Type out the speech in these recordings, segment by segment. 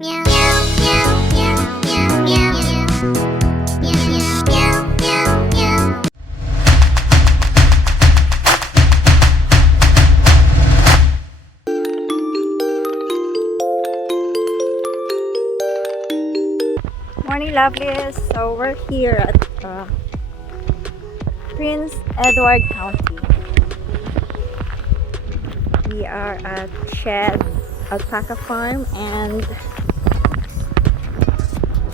Meow, meow, meow, meow, meow, meow, meow, meow, meow, meow. Morning, lovelies. So we're here at Prince Edward County. We are at Shed Alpaca Farm and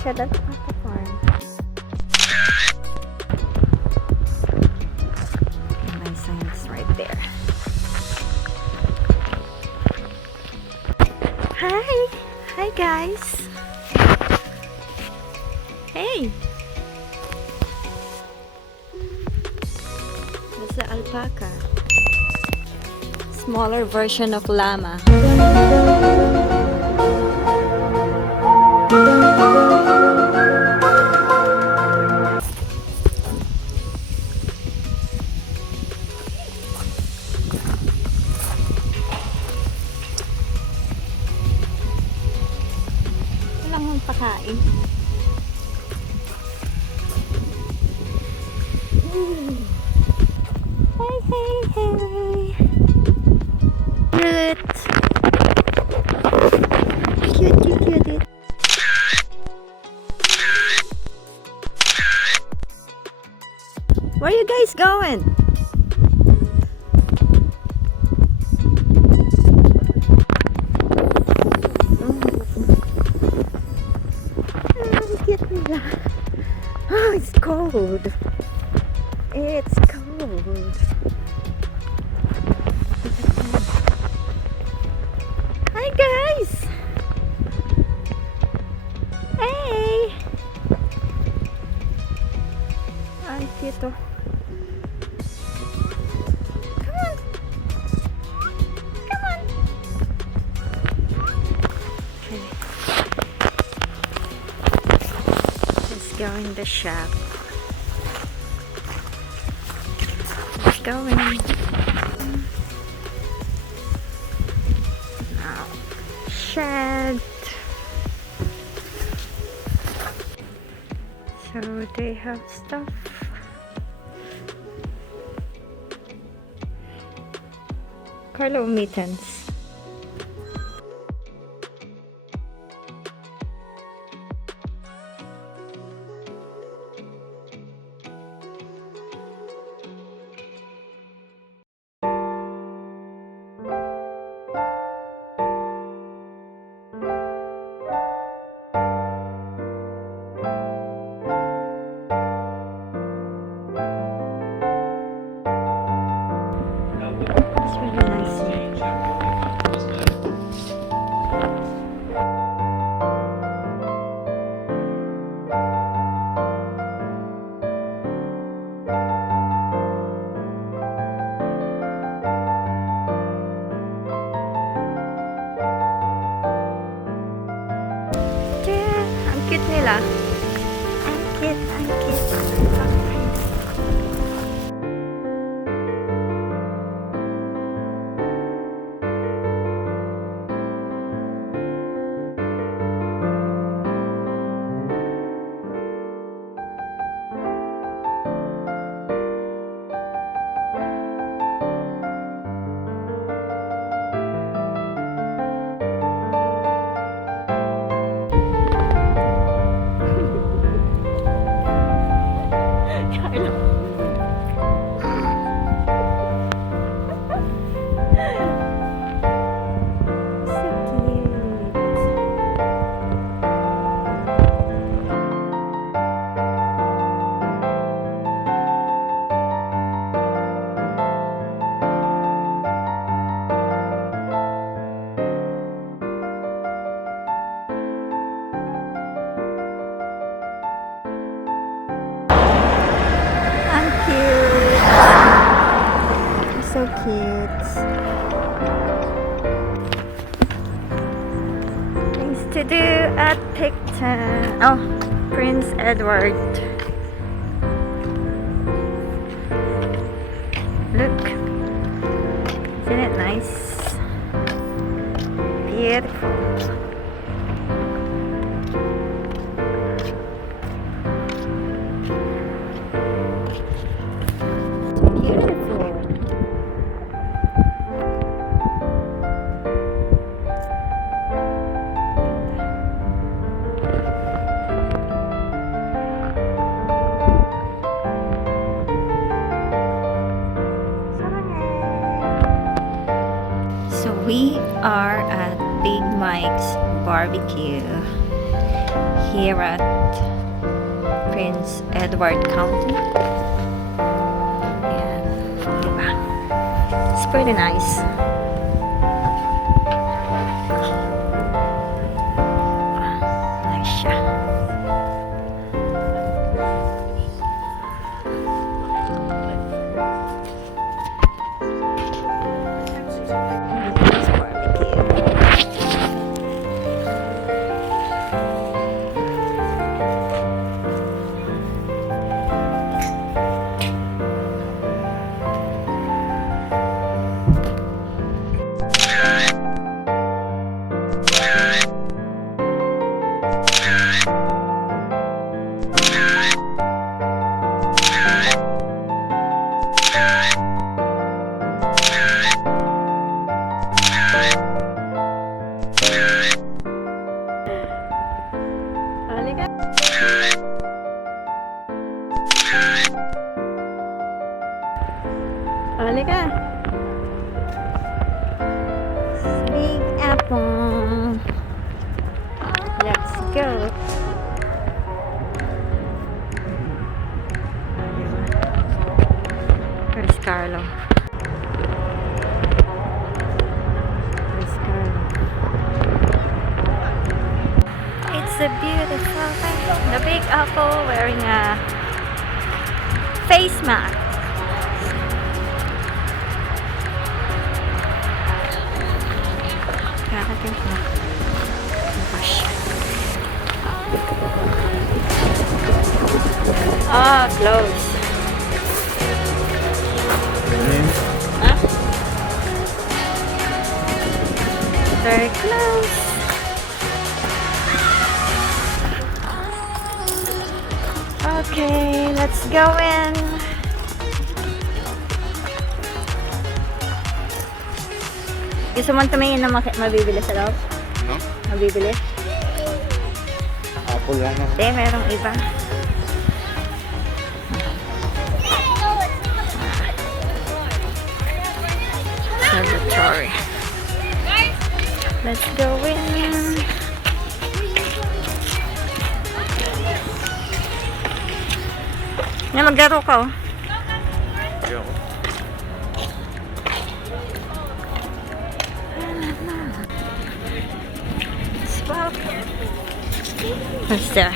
Shed Alpaca Farm. My sign is right there. Hi guys. Hey. That's the alpaca. Smaller version of llama. Walang pakain. Hey, hey, hey. Cute. Cute. Where you guys going? Cute nila. Oh, it's cold. It's cold. Hi guys. Hey. Ay, cute. Come on. Come on. Okay. Let's go in the shop. Let's go in. Now, shed. So they have stuff. Carlo mittens. It's really nice. Yeah, ang cute nila. Ang cute. So cute. Things to do at Picton. Oh, Prince Edward. Look. Isn't it nice? Beautiful. Jake's Barbecue here at Prince Edward County. Ayan, diba? It's pretty nice. Nice siya. Jake's Barbecue. Halika. Halika. Big apple. Let's go. Where's Carlo? Where's Carlo? It's a beautiful thing. The Big Apple wearing a face mask. Kakating ko. Gosh. Ah, close. Huh? Very close. Okay, let's go in. Gusto mo tumingin na mabibili sa loob? No? Mabibili? Apple lang ako. Hindi, merong iba. Observatory. Let's go in. Na maglaro ka oh. Swap. What's there?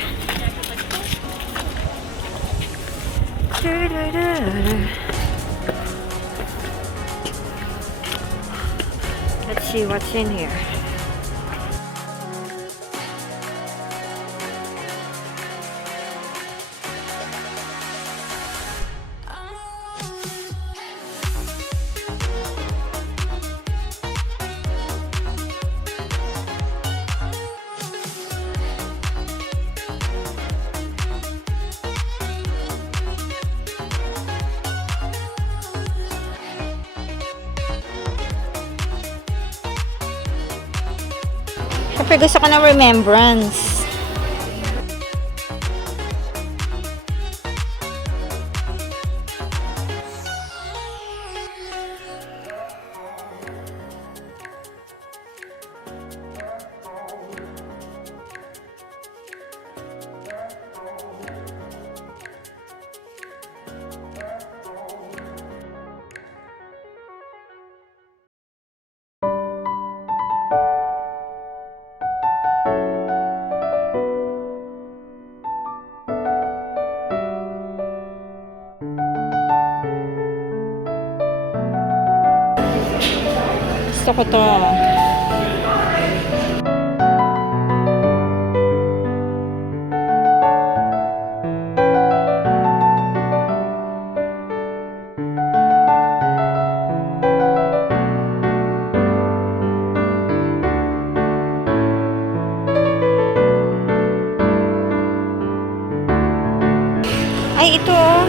Let's see what's in here. Siyempre gusto ko ng remembrance. Gusto ko to. Ay, ito oh.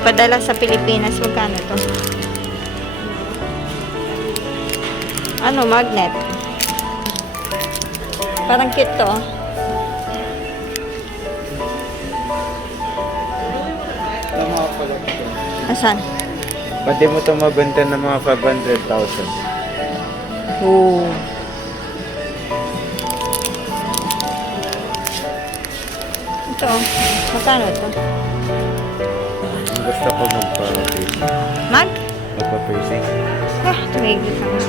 Ipadala sa Pilipinas. Magkano to? Ano, magnet? Parang cute to. Tama pala ito. Asan? Pwede mo ito mabenta ng mga 500,000. Oo. Ito, magkano ito? Gusto ko magpa-piercing. Mag? Magpa-piercing. Ah, tumigil ka nga.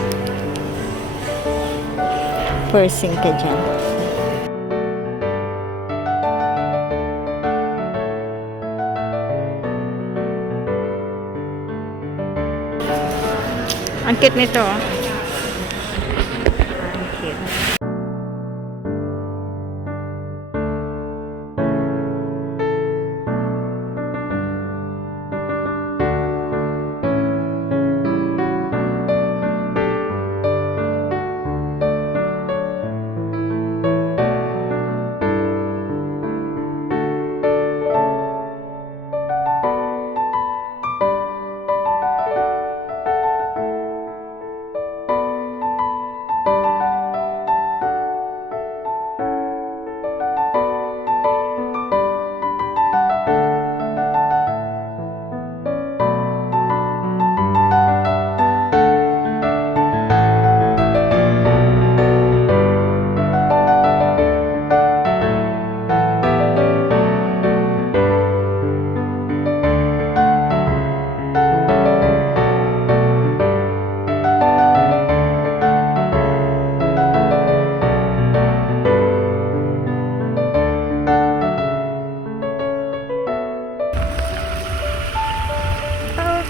Piercing ka dyan. Ang cute nito, oh. Ang cute.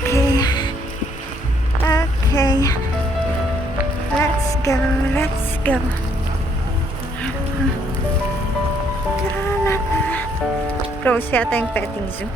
Okay. Okay. Let's go. Let's go. Close yata yung petting zoo.